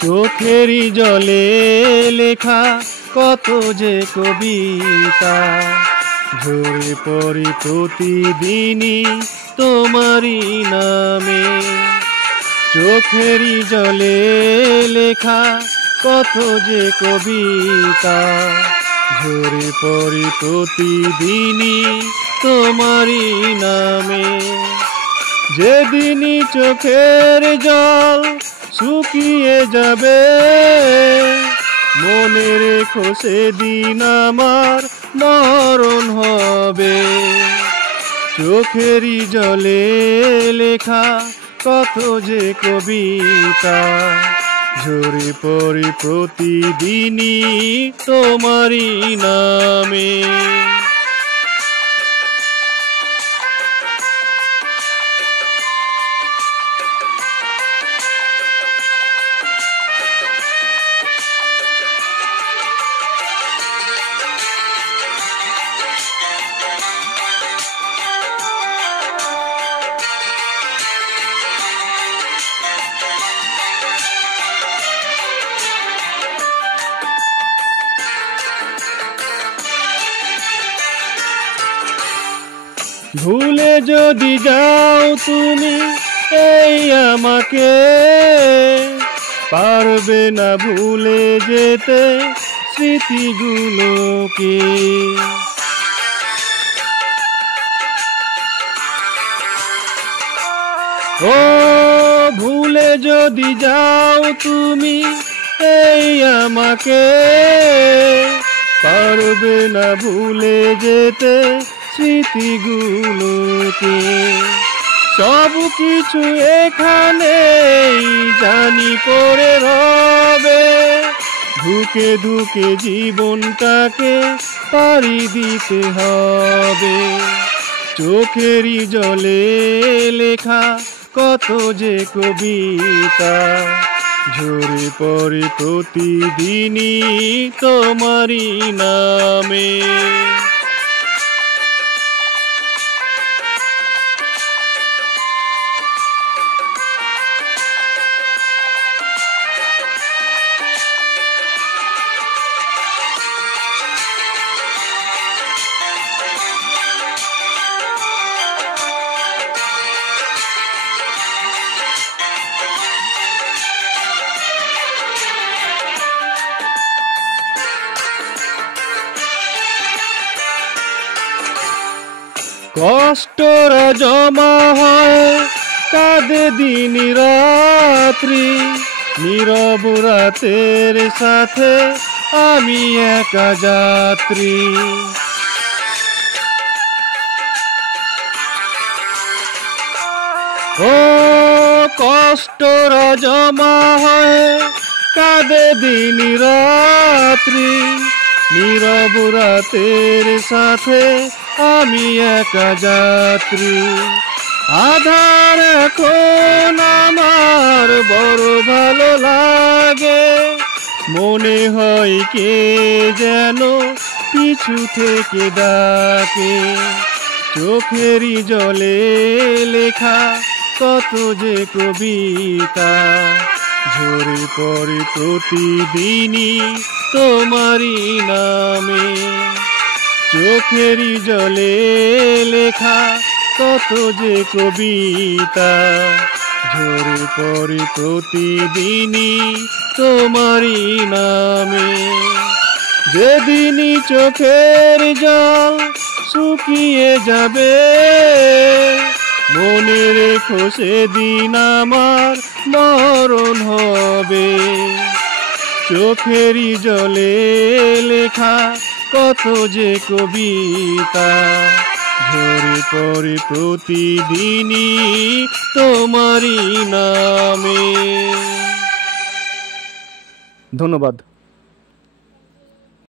চোখেরই জলে লেখা কত যে কবিতা, ঝরে পড়ি প্রতিদিনই তোমারই নামে। চোখেরই জলে লেখা কত যে কবিতা, ঝরে পড়ি প্রতিদিনই তোমারই নামে। যেদিনই চোখের জল শুকিয়ে যাবে, মনে রেখো সেদিন আমার মরণ হবে। চোখেরই জলে লেখা কত যে কবিতা, ঝরে পড়ি প্রতিদিনই তোমারই নামে। ভুলে যদি যাও তুমি এই আমাকে, পারবে না ভুলে যেতে স্মৃতিগুলোকে। ও ভুলে যদি যাও তুমি এই আমাকে, পারবে না ভুলে যেতে স্মৃতিগুলোকে। সব কিছু এখানেই জানি পড়ে রবে, ধুকে ধুকে জীবনটাকে পাড়ি দিতে হবে। চোখেরই জলে লেখা কত যে কবিতা, ঝরে পড়ে প্রতিদিনই তোমারই নামে। কষ্টরা জমা হয় কাঁদে দিন রাত্রি, নীরব রাতের সাথে আমি একা যাত্রী। ও কষ্টরা জমা হয় কাঁদে দিন রাত্রি, নীরব রাতের সাথে আমি একা যাত্রী। আধার এখন আমার বড় ভালো লাগে, মনে হয় কে যেন পিছু থেকে ডাকে। চোখেরই জলে লেখা কত যে কবিতা, ঝরে পড়ে প্রতিদিনই তোমারই নামে। চোখেরই জলে লেখা কত যে কবিতা, ঝরে পড়ে প্রতিদিনই তোমারই নামে। যেদিনই চোখের জল শুকিয়ে যাবে, মনে রেখো সেদিন আমার মরণ হবে। চোখেরই জলে লেখা কত যে কবিতা, ঝরে পড়ে প্রতিদিনই তোমারই নামে। ধন্যবাদ।